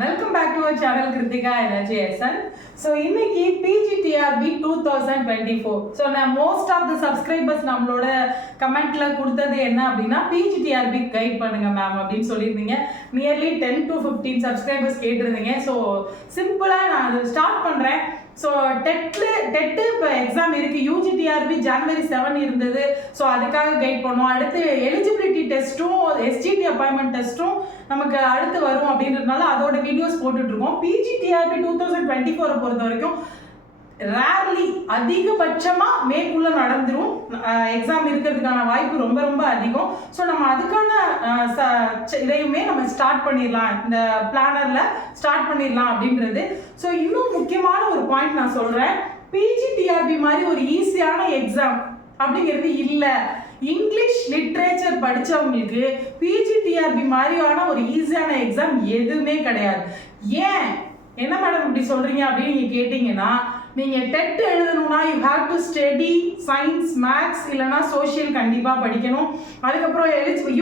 Welcome back to our channel Kritika Energy SN. So இன்னைக்கு PGTRB 2024. So நான் most of the subscribers நம்மளோட கமெண்ட்ல கொடுத்தது என்ன அப்படின்னா PGTRB கைட் பண்ணுங்க மேம் அப்படின்னு சொல்லியிருந்தீங்க. நியர்லி 10 to 15 subscribers கேட்டிருந்தீங்க. ஸோ சிம்பிளாக நான் அதை ஸ்டார்ட் பண்ணுறேன். ஸோ டெட்டு இப்போ எக்ஸாம் இருக்குது. யூஜிடிஆர்பி ஜனவரி 7 இருந்தது. ஸோ அதுக்காக கைட் பண்ணுவோம். அடுத்து எலிஜிபிலிட்டி டெஸ்ட்டும் எஸ்ஜிடி அப்பாயின்மெண்ட் டெஸ்ட்டும் நமக்கு அடுத்து வரும் அப்படின்றதுனால அதோட வீடியோஸ் போட்டுட்ருக்கோம். PGTRB 2024 பொறுத்த வரைக்கும் ரேர்லி அதிகபட்சமாக மேற்குள்ளே நடந்துடும். எக்ஸாம் இருக்கிறதுக்கான வாய்ப்பு ரொம்ப ரொம்ப அதிகம். ஸோ நம்ம அதுக்கான இதையுமே நம்ம ஸ்டார்ட் பண்ணிடலாம், இந்த பிளானரில் ஸ்டார்ட் பண்ணிடலாம் அப்படின்றது. ஸோ இன்னும் முக்கியமான ஒரு பாயிண்ட் நான் சொல்கிறேன். PGTRB மாதிரி ஒரு ஈஸியான எக்ஸாம் அப்படிங்கிறது இல்லை. இங்கிலீஷ் லிட்ரேச்சர் படித்தவங்களுக்கு PGTRB மாதிரியான ஒரு ஈஸியான எக்ஸாம் எதுவுமே கிடையாது. ஏன் என்ன மேடம் இப்படி சொல்கிறீங்க அப்படின்னு நீங்கள் கேட்டிங்கன்னா, நீங்கள் டெட் எழுதணும்னா you have to study science, maths இல்லைனா சோஷியல் கண்டிப்பாக படிக்கணும். அதுக்கப்புறம்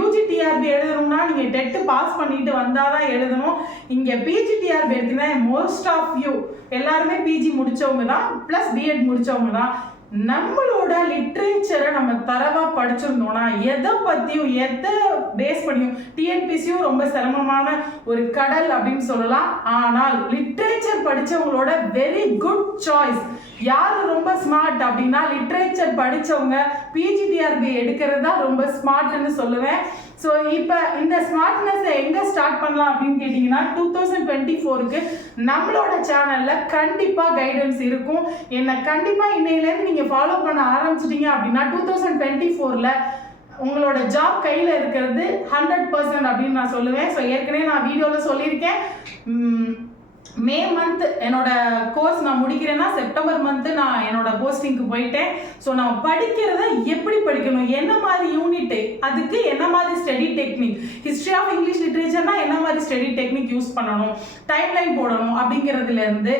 UGTRB எழுதணும்னா நீங்கள் டெட்டு பாஸ் பண்ணிட்டு வந்தால் தான் எழுதணும். இங்கே PGTRB எடுத்தீங்கன்னா மோஸ்ட் ஆஃப் யூ எல்லாருமே பிஜி முடித்தவங்க தான், ப்ளஸ் பிஎட் முடித்தவங்க தான். நம்மளோட லிட்ரேச்சரை நம்ம தரவாக படிச்சிருந்தோம்னா எதை பற்றியும் எதை பேஸ் பண்ணியும் டிஎன்பிசியும் ரொம்ப சிரமமான ஒரு கடல் அப்படின்னு சொல்லலாம். ஆனால் லிட்ரேச்சர் படித்தவங்களோட வெரி குட் சாய்ஸ். யார் ரொம்ப ஸ்மார்ட் அப்படின்னா லிட்ரேச்சர் படித்தவங்க PGTRB எடுக்கிறது தான் ரொம்ப ஸ்மார்ட்னு சொல்லுவேன். ஸோ இப்போ இந்த ஸ்மார்ட்னஸை எங்கே ஸ்டார்ட் பண்ணலாம் அப்படின்னு கேட்டிங்கன்னா 2024க்கு நம்மளோட சேனலில் கண்டிப்பாக கைடன்ஸ் இருக்கும். என்னை கண்டிப்பாக இன்னையிலேருந்து நீங்கள் ஃபாலோ பண்ண ஆரம்பிச்சிட்டிங்க அப்படின்னா 2024ல் உங்களோட ஜாப் கையில் இருக்கிறது 100% அப்படின்னு நான் சொல்லுவேன். ஸோ ஏற்கனவே நான் வீடியோவில் சொல்லியிருக்கேன். மே மந்த் என்னோட கோர்ஸ் நான் முடிக்கிறேன்னா செப்டம்பர் மந்த்து நான் என்னோட போஸ்டிங்க்கு போயிட்டேன். ஸோ நான் படிக்கிறத எப்படி படிக்கணும், என்ன மாதிரி யூனிட்டு, அதுக்கு என்ன மாதிரி study technique, history of English லிட்ரேச்சர்னா என்ன மாதிரி ஸ்டடி டெக்னிக் யூஸ் பண்ணணும், டைம்லைன் போடணும் அப்படிங்கிறதுலேருந்து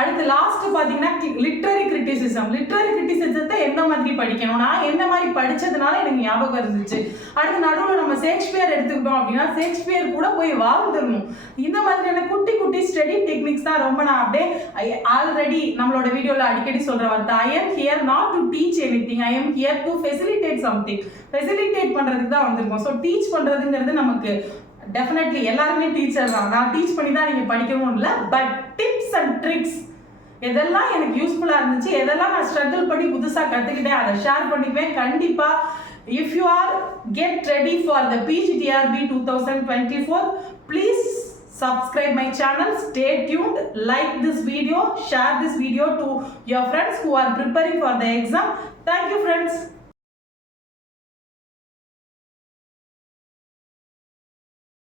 அடுத்து லாஸ்ட்டு பார்த்தீங்கன்னா லிட்ரரி கிரிட்டிசிசத்தை எந்த மாதிரி படிக்கணும், நான் என்ன மாதிரி படித்ததுனால எனக்கு ஞாபகம் இருந்துச்சு. அடுத்து நடுவில் நம்ம ஷேக்ஸ்பியர் எடுத்துக்கிட்டோம் அப்படின்னா ஷேக்ஸ்பியர் கூட போய் வாழ்ந்துடணும். இந்த மாதிரியான குட்டி குட்டி ஸ்டடி டெக்னிக்ஸ் தான் ரொம்ப நான் அப்படியே ஆல்ரெடி நம்மளோட வீடியோல அடிக்கடி சொல்ற வார்த்தை, I am here not to teach anything, I am here to facilitate something. Facilitate பண்றதுக்கு தான் வந்திருக்கோம். ஸோ டீச் பண்றதுங்கிறது நமக்கு டெஃபினெட்லி எல்லாருமே டீச்சர் தான். நான் டீச் பண்ணி தான் நீங்க படிக்கணும் இல்லை, பட் டிப்ஸ் அண்ட் ட்ரிக்ஸ் எதெல்லாம் எனக்கு யூஸ்ஃபுல்லா இருந்துச்சு, எதெல்லாம் நான் ஸ்ட்ரகிள் பண்ணி புதுசாக கற்றுக்கிட்டேன் அதை ஷேர் பண்ணிக்குவேன் கண்டிப்பாக. If you are get ready for the PGTRB 2024, please subscribe my channel, stay tuned, like this video, share this video to your friends who are preparing for the exam. Thank you friends.